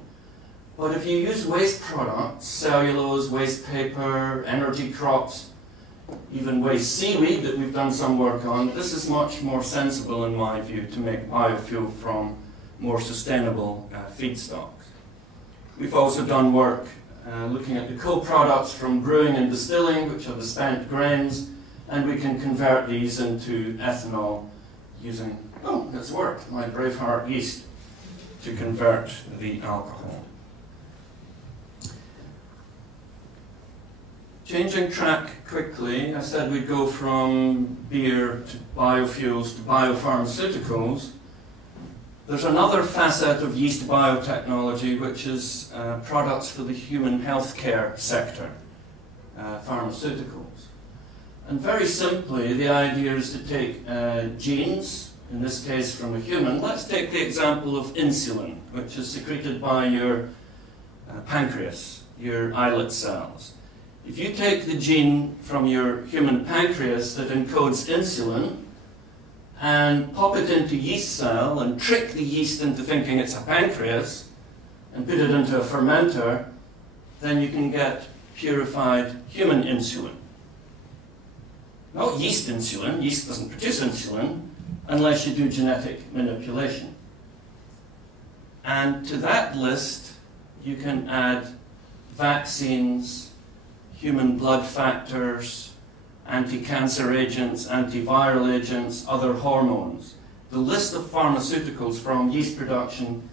But if you use waste products, cellulose, waste paper, energy crops, even waste seaweed that we've done some work on, this is much more sensible in my view to make biofuel from more sustainable feedstocks. We've also done work looking at the co-products from brewing and distilling, which are the spent grains, and we can convert these into ethanol using, oh, it's worked, my Braveheart yeast, to convert the alcohol. Changing track quickly, I said we'd go from beer to biofuels to biopharmaceuticals. There's another facet of yeast biotechnology, which is products for the human healthcare sector, pharmaceuticals. And very simply, the idea is to take genes, in this case from a human. Let's take the example of insulin, which is secreted by your pancreas, your islet cells. If you take the gene from your human pancreas that encodes insulin and pop it into a yeast cell and trick the yeast into thinking it's a pancreas and put it into a fermenter, then you can get purified human insulin. Not yeast insulin. Yeast doesn't produce insulin unless you do genetic manipulation. And to that list, you can add vaccines, human blood factors, anti-cancer agents, antiviral agents, other hormones. The list of pharmaceuticals from yeast production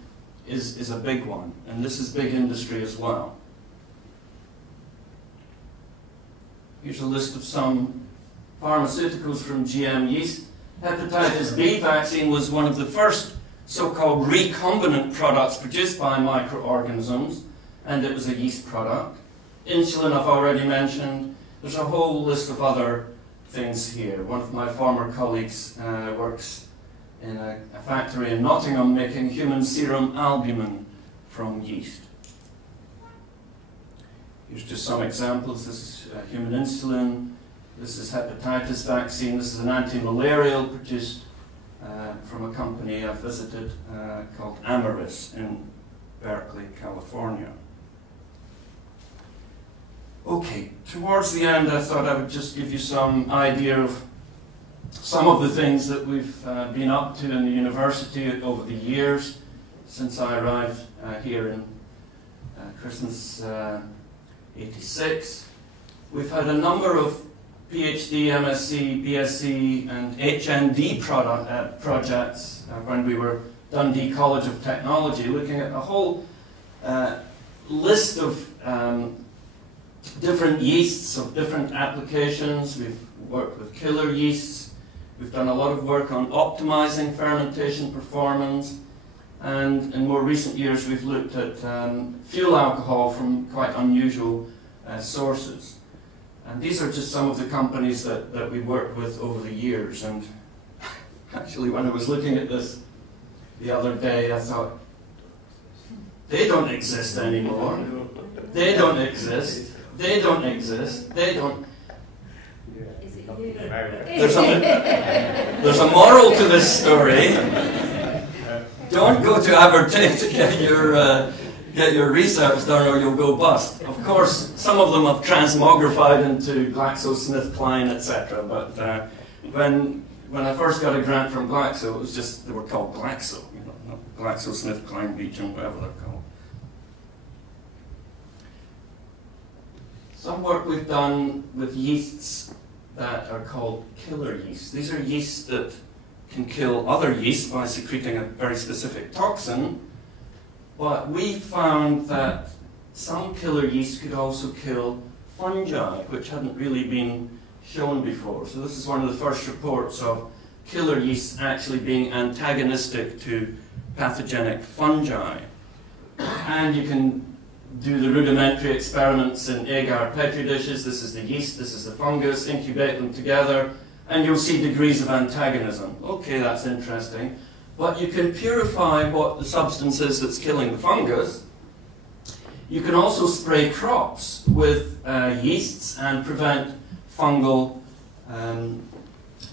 is a big one, and this is big industry as well. Here's a list of some pharmaceuticals from GM yeast. Hepatitis B vaccine was one of the first so-called recombinant products produced by microorganisms, and it was a yeast product. Insulin I've already mentioned. There's a whole list of other things here. One of my former colleagues works in a factory in Nottingham making human serum albumin from yeast. Here's just some examples. This is human insulin. This is hepatitis vaccine. This is an anti-malarial produced from a company I visited called Amaris in Berkeley, California. Okay, towards the end I thought I would just give you some idea of some of the things that we've been up to in the university over the years since I arrived here in Christmas '86. We've had a number of PhD, MSc, BSc and HND projects when we were Dundee College of Technology, looking at a whole list of different yeasts of different applications. We've worked with killer yeasts. We've done a lot of work on optimizing fermentation performance. And in more recent years, we've looked at fuel alcohol from quite unusual sources. And these are just some of the companies that we worked with over the years. And actually, when I was looking at this the other day, I thought, they don't exist anymore. They don't exist. They don't exist. They don't. There's a moral to this story. Don't go to Abertay to get your research done, or you'll go bust. Of course, some of them have transmogrified into GlaxoSmithKline, etc. But when I first got a grant from Glaxo, it was just they were called Glaxo, not GlaxoSmithKline, Beecham, whatever they're called. Some work we've done with yeasts that are called killer yeasts. These are yeasts that can kill other yeasts by secreting a very specific toxin, but we found that some killer yeasts could also kill fungi, which hadn't really been shown before. So this is one of the first reports of killer yeasts actually being antagonistic to pathogenic fungi. And you can do the rudimentary experiments in agar petri dishes. This is the yeast, this is the fungus, incubate them together, and you'll see degrees of antagonism. Okay, that's interesting. But you can purify what the substance is that's killing the fungus. You can also spray crops with yeasts and prevent fungal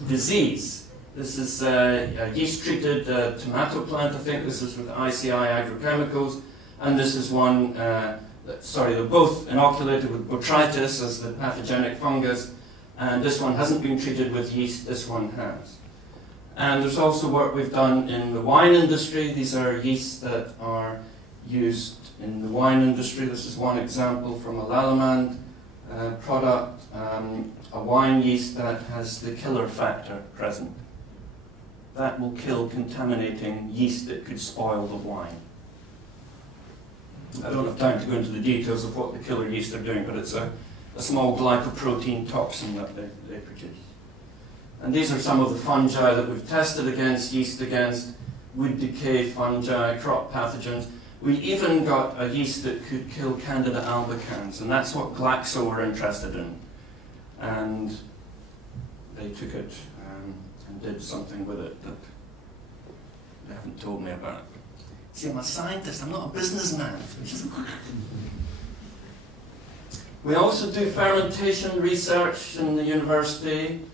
disease. This is a yeast-treated tomato plant, I think. This is with ICI agrochemicals. And this is one, they're both inoculated with botrytis as the pathogenic fungus. And this one hasn't been treated with yeast, this one has. And there's also work we've done in the wine industry. These are yeasts that are used in the wine industry. This is one example from a Lallemand product, a wine yeast that has the killer factor present. That will kill contaminating yeast that could spoil the wine. I don't have time to go into the details of what the killer yeast are doing, but it's a small glycoprotein toxin that they produce. And these are some of the fungi that we've tested against yeast, against wood decay fungi, crop pathogens. We even got a yeast that could kill Candida albicans, and that's what Glaxo were interested in. And they took it and did something with it that they haven't told me about. See, I'm a scientist, I'm not a businessman. We also do fermentation research in the university.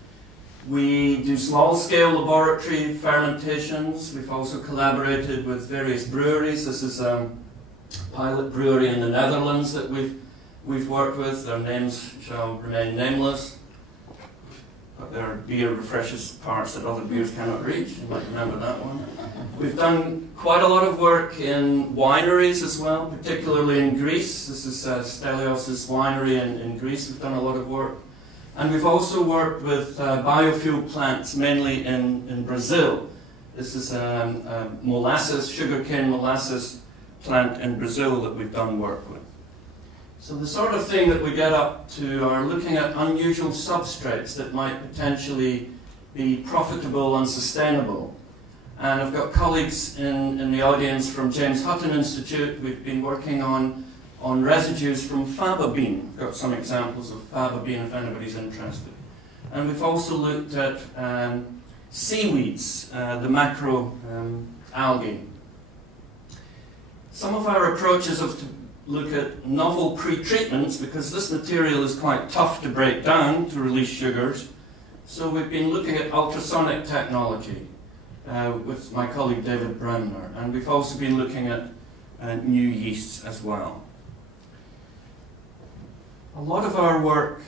We do small-scale laboratory fermentations. We've also collaborated with various breweries. This is a pilot brewery in the Netherlands that we've worked with. Their names shall remain nameless, but their beer refreshes parts that other beers cannot reach. You might remember that one. We've done quite a lot of work in wineries as well, particularly in Greece. This is Stelios' winery in Greece. We've done a lot of work. And we've also worked with biofuel plants, mainly in Brazil. This is a molasses, sugarcane molasses plant in Brazil that we've done work with. So the sort of thing that we get up to are looking at unusual substrates that might potentially be profitable and sustainable. And I've got colleagues in the audience from James Hutton Institute. We've been working on residues from faba bean. I've got some examples of faba bean if anybody's interested. And we've also looked at seaweeds, the macro algae. Some of our approaches are to look at novel pre-treatments, because this material is quite tough to break down to release sugars. So we've been looking at ultrasonic technology with my colleague David Bremner, and we've also been looking at new yeasts as well. A lot of our work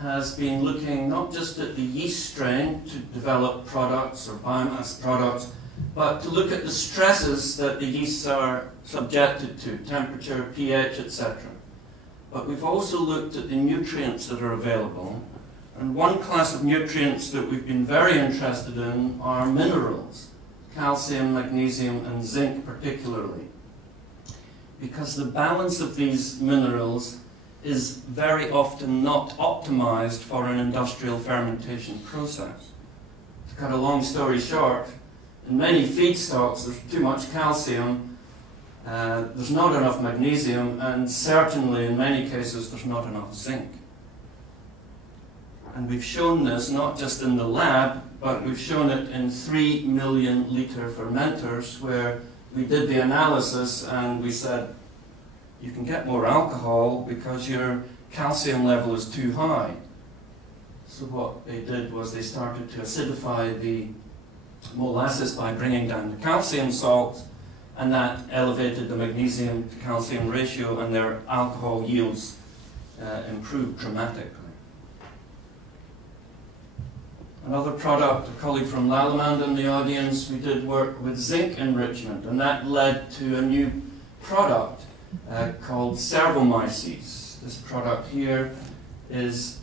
has been looking not just at the yeast strain to develop products or biomass products, but to look at the stresses that the yeasts are subjected to, temperature, pH, etc. But we've also looked at the nutrients that are available. And one class of nutrients that we've been very interested in are minerals, calcium, magnesium, and zinc particularly. Because the balance of these minerals is very often not optimized for an industrial fermentation process. To cut a long story short, in many feedstocks there's too much calcium, there's not enough magnesium, and certainly in many cases there's not enough zinc. And we've shown this not just in the lab, but we've shown it in 3 million litre fermenters, where we did the analysis and we said, you can get more alcohol because your calcium level is too high. So what they did was they started to acidify the molasses by bringing down the calcium salts, and that elevated the magnesium to calcium ratio, and their alcohol yields improved dramatically. Another product, a colleague from Lallemand in the audience, we did work with zinc enrichment, and that led to a new product called Saccharomyces. This product here is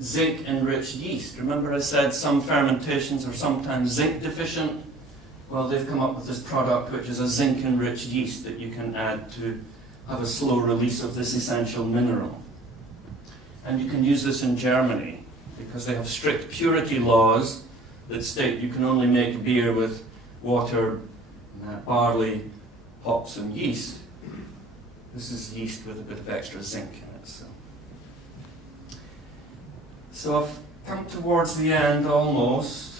zinc-enriched yeast. Remember I said some fermentations are sometimes zinc deficient? Well, they've come up with this product which is a zinc-enriched yeast that you can add to have a slow release of this essential mineral. And you can use this in Germany because they have strict purity laws that state you can only make beer with water, barley, hops and yeast. This is yeast with a bit of extra zinc in it. So I've come towards the end almost.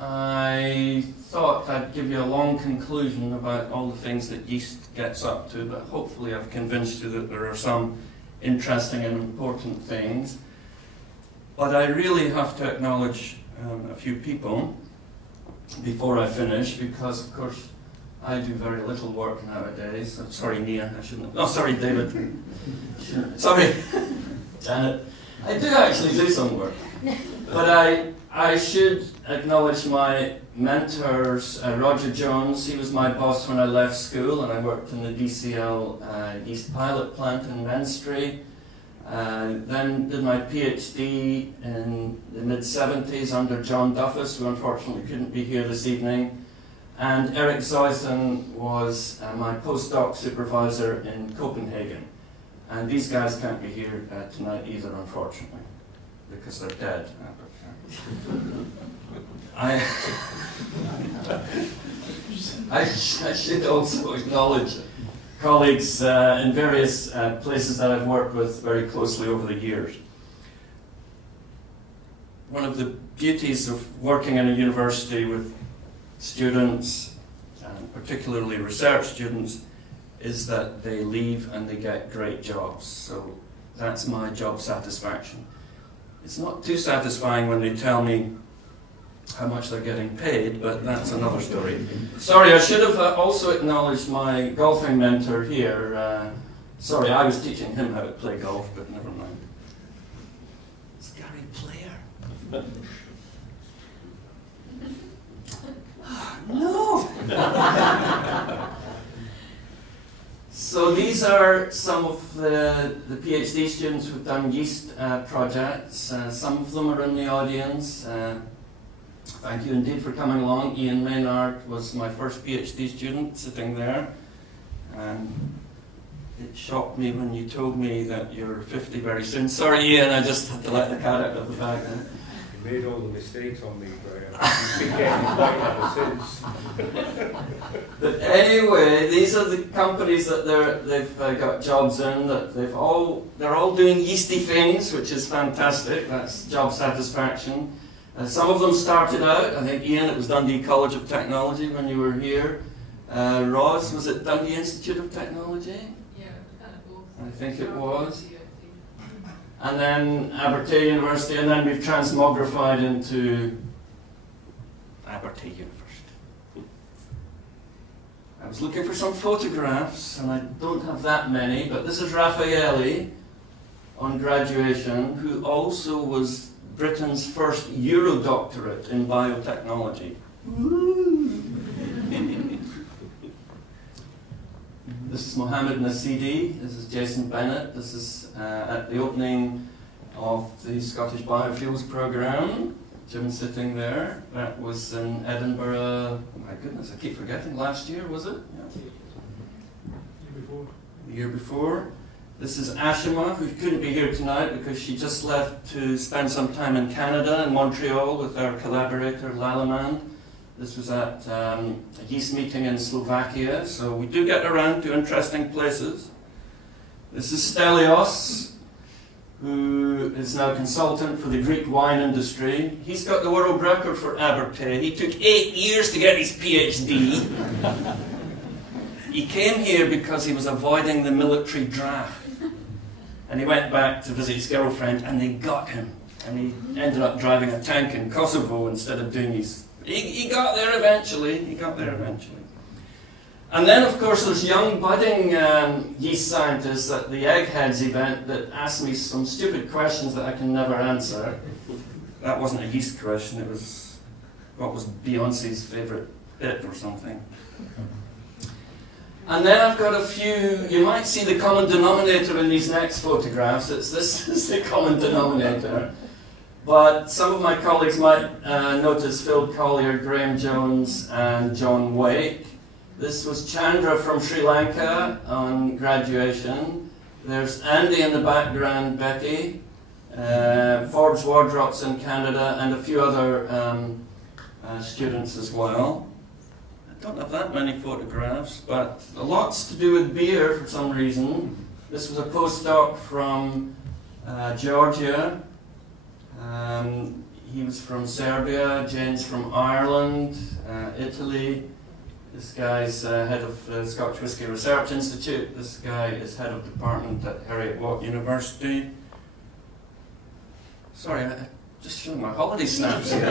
I thought I'd give you a long conclusion about all the things that yeast gets up to, but hopefully I've convinced you that there are some interesting and important things. But I really have to acknowledge a few people before I finish, because of course I do very little work nowadays. I'm sorry, Nia, I shouldn't have. Oh, sorry, David. Sorry, Janet. I do actually do some work. But I should acknowledge my mentors, Roger Jones. He was my boss when I left school, and I worked in the DCL yeast pilot plant in Menarche. Then did my PhD in the mid-70s under John Duffus, who unfortunately couldn't be here this evening. And Eric Zoyton was my postdoc supervisor in Copenhagen. And these guys can't be here tonight either, unfortunately, because they're dead. I should also acknowledge colleagues in various places that I've worked with very closely over the years. One of the beauties of working in a university with students, and particularly research students, is that they leave and they get great jobs. So that's my job satisfaction. It's not too satisfying when they tell me how much they're getting paid, but that's another story. Sorry, I should have also acknowledged my golfing mentor here. Sorry, I was teaching him how to play golf, but never mind. It's Gary Player. No! So these are some of the PhD students who've done yeast projects. Some of them are in the audience. Thank you indeed for coming along. Ian Menarche was my first PhD student sitting there. And it shocked me when you told me that you're 50 very soon. Sorry, Ian, I just had to let the cat out of the bag then. You made all the mistakes on me, Graeme. You've been getting quite ever since. But anyway, these are the companies that they've got jobs in. That they're all doing yeasty things, which is fantastic. That's job satisfaction. Some of them started out, I think, Ian, it was Dundee College of Technology when you were here. Roz, was it Dundee Institute of Technology? Yeah, kind of both. I think it was. And then Abertay University, and then we've transmogrified into Abertay University. I was looking for some photographs, and I don't have that many, but this is Raffaelli on graduation, who also was Britain's first Euro doctorate in biotechnology. This is Mohammed Nasidi, this is Jason Bennett, this is at the opening of the Scottish Biofuels programme. Jim's sitting there. That was in Edinburgh, my goodness, I keep forgetting, last year, was it? Yeah. Year before. The year before. This is Ashima, who couldn't be here tonight because she just left to spend some time in Canada, in Montreal, with our collaborator, Lalaman. This was at a yeast meeting in Slovakia, so we do get around to interesting places. This is Stelios, who is now consultant for the Greek wine industry. He's got the world record for Abertay. He took 8 years to get his PhD. He came here because he was avoiding the military draft. And he went back to visit his girlfriend, and they got him. And he ended up driving a tank in Kosovo instead of doing his... He got there eventually. He got there eventually. And then, of course, there's young budding yeast scientists at the Eggheads event that asked me some stupid questions that I can never answer. That wasn't a yeast question. It was, what was Beyonce's favourite bit or something. And then I've got a few, you might see the common denominator in these next photographs. This is the common denominator. But some of my colleagues might notice Phil Collier, Graeme Jones, and John Wake. This was Chandra from Sri Lanka on graduation. There's Andy in the background, Becky. Forbes Wardrops in Canada, and a few other students as well. I don't have that many photographs, but a lot's to do with beer for some reason. This was a postdoc from Georgia. He was from Serbia, Jane's from Ireland, Italy. This guy's head of the Scotch Whisky Research Institute. This guy is head of department at Heriot-Watt University. Sorry, I just showing my holiday snaps here.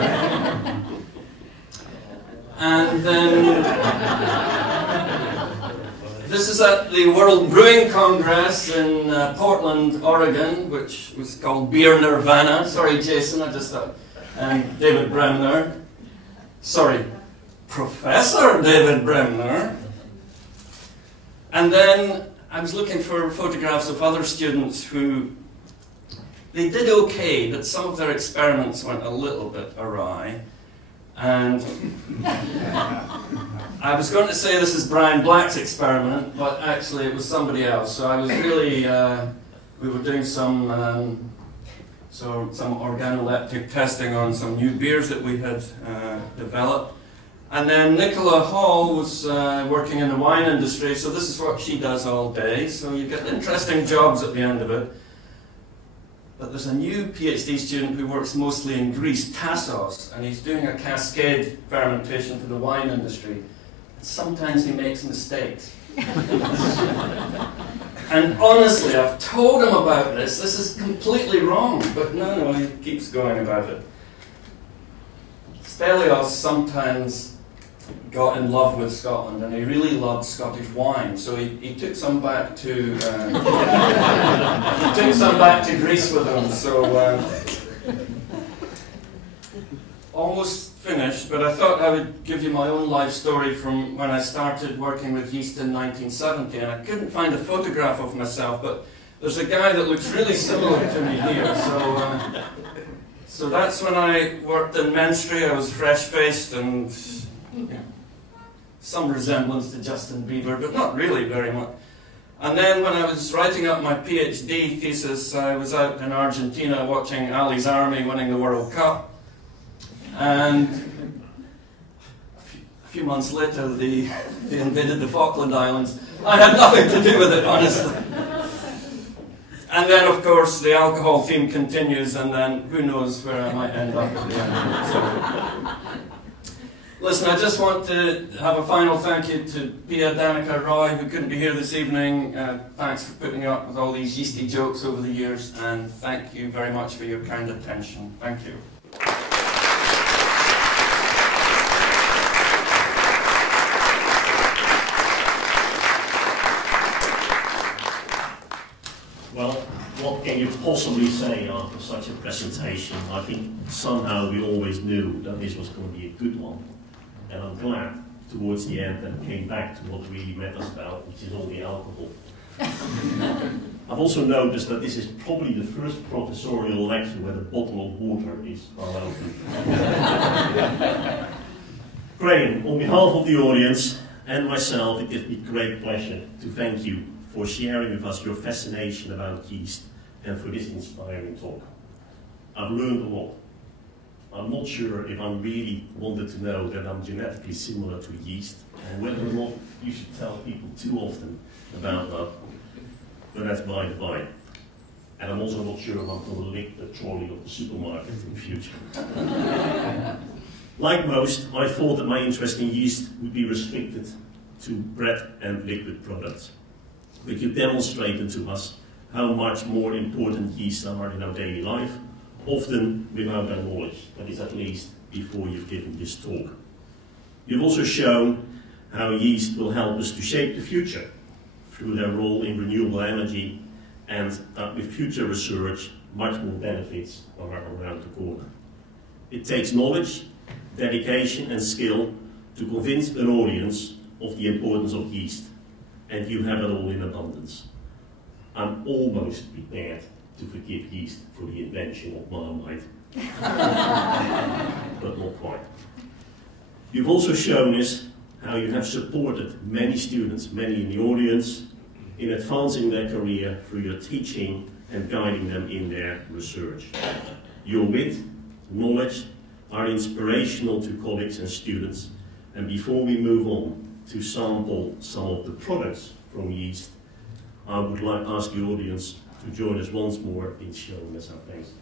And then this is at the World Brewing Congress in Portland, Oregon, which was called Beer Nirvana. Sorry, Jason, I just thought. And David Bremner. Sorry, Professor David Bremner. And then I was looking for photographs of other students who, they did okay, but some of their experiments went a little bit awry. And I was going to say this is Brian Black's experiment, but actually it was somebody else. So I was really, we were doing some organoleptic testing on some new beers that we had developed. And then Nicola Hall was working in the wine industry, so this is what she does all day. So you get interesting jobs at the end of it. But there's a new PhD student who works mostly in Greece, Tassos, and he's doing a cascade fermentation for the wine industry. Sometimes he makes mistakes. And honestly, I've told him about this. This is completely wrong, but no, he keeps going about it. Stelios sometimes got in love with Scotland, and he really loved Scottish wine, so he took some back to he took some back to Greece with him. So almost finished, but I thought I would give you my own life story from when I started working with yeast in 1970, and I couldn't find a photograph of myself, but there's a guy that looks really similar to me here. So that's when I worked in Menarche. I was fresh-faced and some resemblance to Justin Bieber, but not really very much. And then when I was writing up my PhD thesis, I was out in Argentina watching Ali's army winning the World Cup. And a few months later, they invaded the Falkland Islands. I had nothing to do with it, honestly. And then, of course, the alcohol theme continues, and then who knows where I might end up at the end of it. So, listen, I just want to have a final thank you to Pia, Danica, Roy, who couldn't be here this evening. Thanks for putting up with all these yeasty jokes over the years, and thank you very much for your kind attention. Thank you. Well, what can you possibly say after such a presentation? I think somehow we always knew that this was going to be a good one. And I'm glad towards the end that it came back to what really matters about, which is all the alcohol. I've also noticed that this is probably the first professorial lecture where the bottle of water is open. Graeme, on behalf of the audience and myself, it gives me great pleasure to thank you for sharing with us your fascination about yeast and for this inspiring talk. I've learned a lot. I'm not sure if I really wanted to know that I'm genetically similar to yeast, and whether or not you should tell people too often about that, but that's by the by. And I'm also not sure if I'm going to lick the trolley of the supermarket in the future. Like most, I thought that my interest in yeast would be restricted to bread and liquid products. But you demonstrated to us how much more important yeasts are in our daily life, often without our knowledge, that is at least before you've given this talk. You've also shown how yeast will help us to shape the future through their role in renewable energy, and that with future research, much more benefits are around the corner. It takes knowledge, dedication and skill to convince an audience of the importance of yeast, and you have it all in abundance. I'm almost prepared to forgive yeast for the invention of Marmite, but not quite. You've also shown us how you have supported many students, many in the audience, in advancing their career through your teaching and guiding them in their research. Your wit, knowledge, are inspirational to colleagues and students. And before we move on to sample some of the products from yeast, I would like to ask the audience to join us once more in showing us our face.